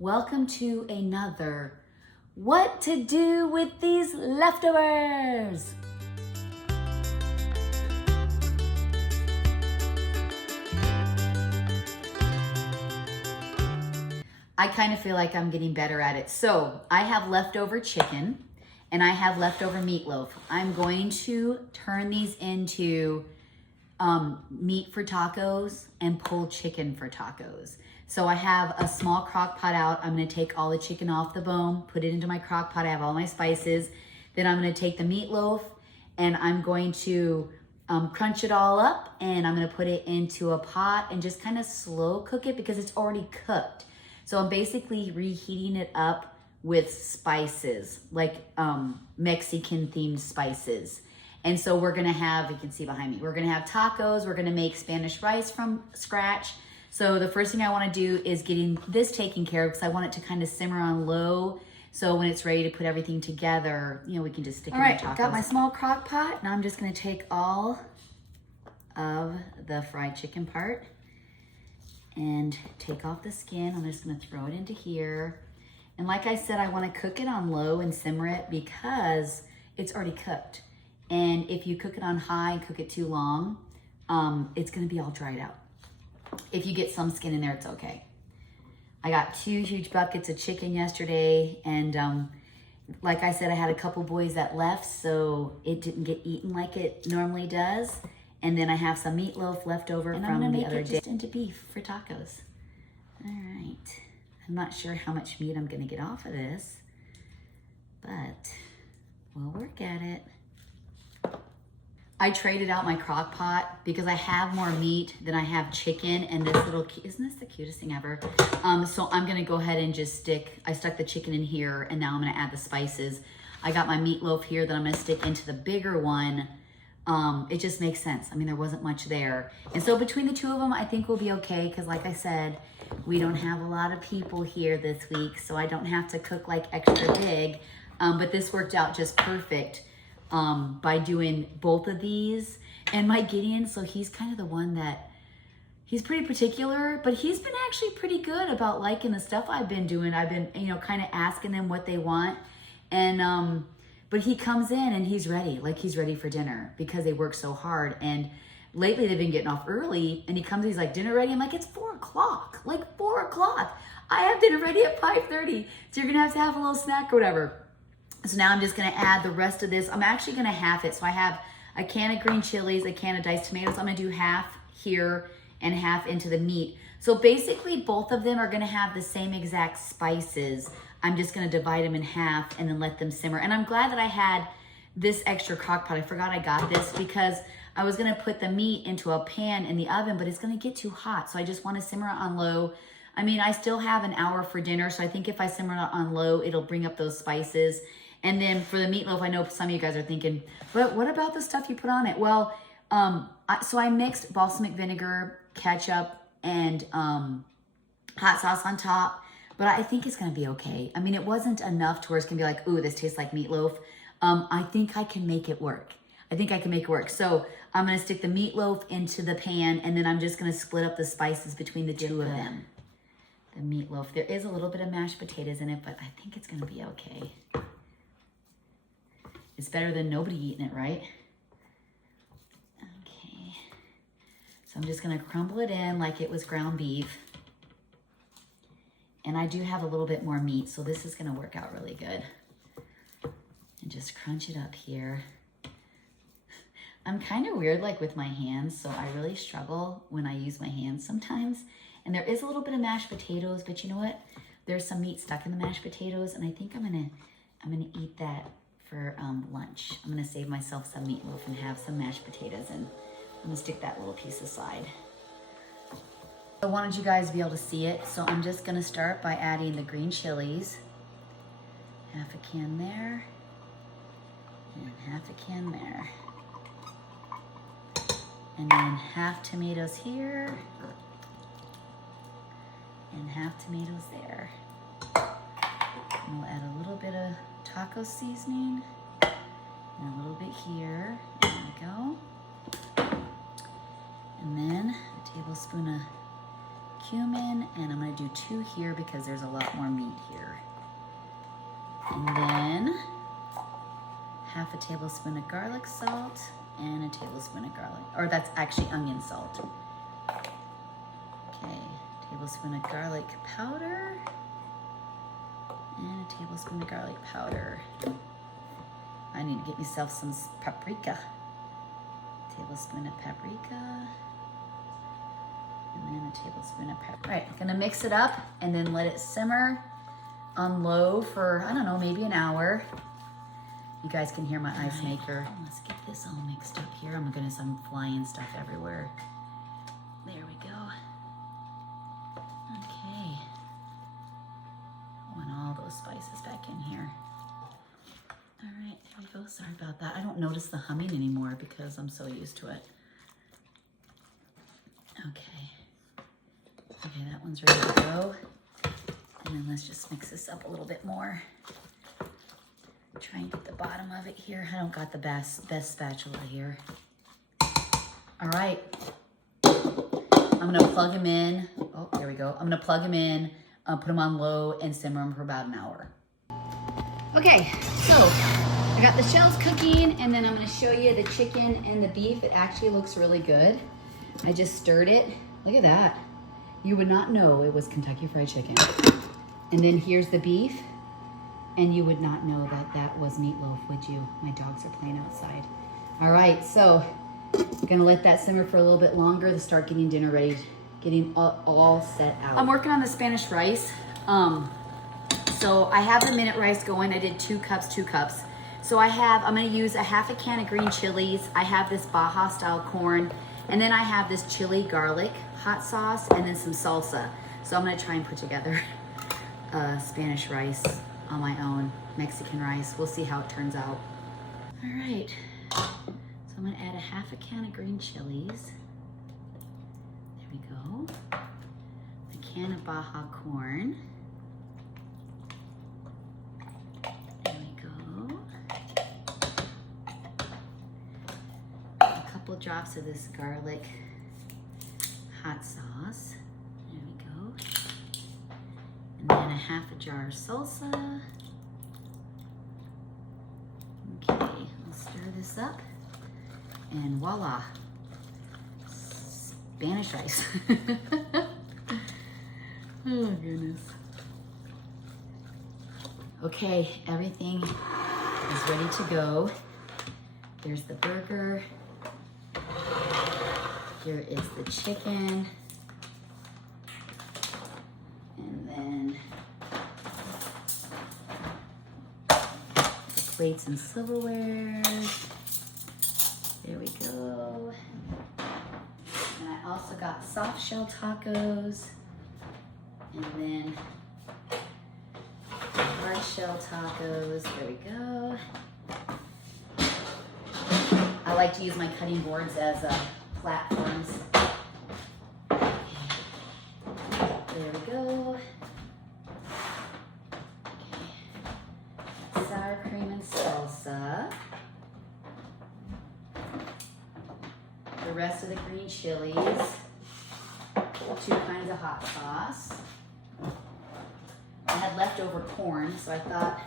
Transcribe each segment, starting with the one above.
Welcome to another What to Do with These Leftovers. I kind of feel like I'm getting better at it. So I have leftover chicken and I have leftover meatloaf. I'm going to turn these into meat for tacos and pulled chicken for tacos. So I have a small crock pot out. I'm gonna take all the chicken off the bone, put it into my crock pot. I have all my spices. Then I'm gonna take the meatloaf and I'm going to crunch it all up and I'm gonna put it into a pot and just kind of slow cook it because it's already cooked. So I'm basically reheating it up with spices, like Mexican themed spices. And so we're gonna have, you can see behind me, we're gonna have tacos, we're gonna make Spanish rice from scratch. So the first thing I wanna do is getting this taken care of because I want it to kind of simmer on low. So when it's ready to put everything together, you know, we can just stick it in the tacos. All right, got my small crock pot. Now I'm just gonna take all of the fried chicken part and take off the skin. I'm just gonna throw it into here. And like I said, I wanna cook it on low and simmer it because it's already cooked. And if you cook it on high and cook it too long, it's gonna be all dried out. If you get some skin in there, it's okay. I got 2 huge buckets of chicken yesterday, and like I said, I had a couple boys that left, so it didn't get eaten like it normally does. And then I have some meatloaf left over from the other day. I'm gonna make it just into beef for tacos. All right. I'm not sure how much meat I'm gonna get off of this, but we'll work at it. I traded out my crock pot because I have more meat than I have chicken, and this little, isn't this the cutest thing ever? So I'm gonna go ahead and just I stuck the chicken in here, and now I'm gonna add the spices. I got my meatloaf here that I'm gonna stick into the bigger one. It just makes sense. I mean, there wasn't much there. And so between the two of them, I think we'll be okay, because like I said, we don't have a lot of people here this week, so I don't have to cook like extra big, but this worked out just perfect. By doing both of these. And my Gideon, so he's kind of the one that, he's pretty particular, but he's been actually pretty good about liking the stuff I've been doing. I've been, you know, kind of asking them what they want. And, but he comes in and he's ready, like he's ready for dinner because they work so hard. And lately they've been getting off early, and he comes, he's like, dinner ready? I'm like, it's 4 o'clock, like 4 o'clock. I have dinner ready at 5:30. So you're gonna have a little snack or whatever. So now I'm just gonna add the rest of this. I'm actually gonna half it. So I have a can of green chilies, a can of diced tomatoes. I'm gonna do half here and half into the meat. So basically both of them are gonna have the same exact spices. I'm just gonna divide them in half and then let them simmer. And I'm glad that I had this extra crock pot. I forgot I got this because I was gonna put the meat into a pan in the oven, but it's gonna get too hot. So I just wanna simmer it on low. I mean, I still have an hour for dinner. So I think if I simmer it on low, it'll bring up those spices. And then for the meatloaf, I know some of you guys are thinking, but what about the stuff you put on it? Well, so I mixed balsamic vinegar, ketchup, and hot sauce on top, but I think it's gonna be okay. I mean, it wasn't enough to where it's gonna be like, ooh, this tastes like meatloaf. I think I can make it work. I think I can make it work. So I'm gonna stick the meatloaf into the pan, and then I'm just gonna split up the spices between the two of them. The meatloaf, there is a little bit of mashed potatoes in it, but I think it's gonna be okay. It's better than nobody eating it, right? Okay. So I'm just gonna crumble it in like it was ground beef. And I do have a little bit more meat, so this is gonna work out really good. And just crunch it up here. I'm kind of weird like with my hands, so I really struggle when I use my hands sometimes. And there is a little bit of mashed potatoes, but you know what? There's some meat stuck in the mashed potatoes, and I think I'm gonna eat that for lunch. I'm gonna save myself some meatloaf and have some mashed potatoes, and I'm gonna stick that little piece aside. I wanted you guys to be able to see it, so I'm just gonna start by adding the green chilies. Half a can there, and half a can there. And then half tomatoes here, and half tomatoes there. And we'll add a little bit of taco seasoning, and a little bit here. There we go. And then a tablespoon of cumin, and I'm gonna do 2 here because there's a lot more meat here. And then half a tablespoon of garlic salt and a tablespoon of garlic, or that's actually onion salt. Okay, tablespoon of garlic powder and a tablespoon of garlic powder. I need to get myself some paprika. Tablespoon of paprika. And then a tablespoon of pepper. All right, gonna mix it up and then let it simmer on low for, I don't know, maybe an hour. You guys can hear my ice maker. Let's get this all mixed up here. I'm flying stuff everywhere. There we go. Okay. I want all those spices back in here. All right, there we go. Sorry about that. I don't notice the humming anymore because I'm so used to it. Okay. Okay, that one's ready to go. And then let's just mix this up a little bit more. Try and get the bottom of it here. I don't got the best spatula here. All right. I'm gonna plug them in. Oh, there we go. I'm gonna plug them in, put them on low and simmer them for about an hour. Okay, so I got the shells cooking and then I'm gonna show you the chicken and the beef. It actually looks really good. I just stirred it. Look at that. You would not know it was Kentucky Fried Chicken. And then here's the beef. And you would not know that that was meatloaf, would you? My dogs are playing outside. All right, so I'm gonna let that simmer for a little bit longer to start getting dinner ready, getting all set out. I'm working on the Spanish rice. So I have the minute rice going. I did 2 cups, 2 cups. So I'm gonna use a half a can of green chilies. I have this Baja style corn. And then I have this chili garlic hot sauce and then some salsa. So I'm gonna try and put together Spanish rice on my own, Mexican rice. We'll see how it turns out. All right, so I'm gonna add a half a can of green chilies. There we go. A can of Baja corn. There we go. A couple drops of this garlic hot sauce. There we go. And then a half a jar of salsa. Okay, I'll stir this up. And voila, Spanish rice. Oh goodness. Okay, everything is ready to go. There's the burger. Here is the chicken. And then the plates and silverware. There we go. And I also got soft shell tacos. And then hard shell tacos. There we go. I like to use my cutting boards as platforms. There we go. Okay. Sour cream and salsa. The rest of the green chilies. 2 kinds of hot sauce. I had leftover corn, so I thought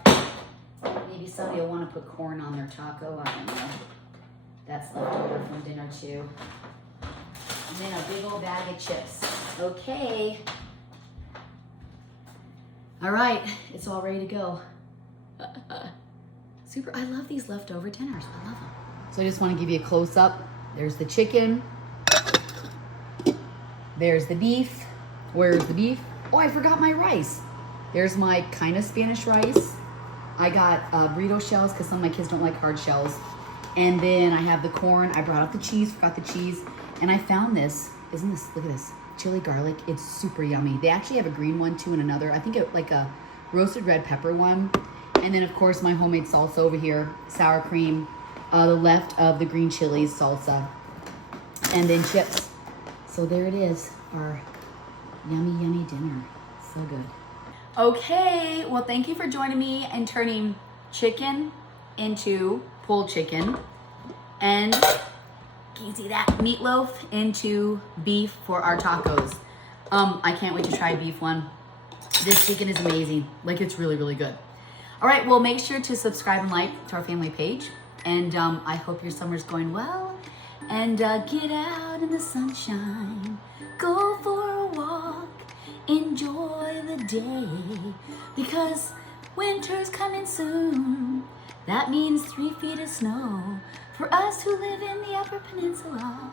maybe somebody will want to put corn on their taco. I don't know. That's leftover from dinner too. And then a big old bag of chips. Okay. All right, it's all ready to go. Super, I love these leftover dinners. I love them. So I just want to give you a close up. There's the chicken. There's the beef. Where's the beef? Oh, I forgot my rice. There's my kind of Spanish rice. I got burrito shells because some of my kids don't like hard shells. And then I have the corn. I brought out the cheese, forgot the cheese. And I found this, look at this, chili garlic. It's super yummy. They actually have a green one too and another. I think it like a roasted red pepper one. And then of course my homemade salsa over here, sour cream, the left of the green chilies salsa, and then chips. So there it is, our yummy, yummy dinner. So good. Okay, well thank you for joining me and turning chicken into pulled chicken. And can you see that? Meatloaf into beef for our tacos. I can't wait to try beef one. This chicken is amazing. Like, it's really, really good. All right, well, make sure to subscribe and like to our family page. And I hope your summer's going well. And get out in the sunshine. Go for a walk. Enjoy the day. Because winter's coming soon. That means 3 feet of snow for us who live in the Upper Peninsula.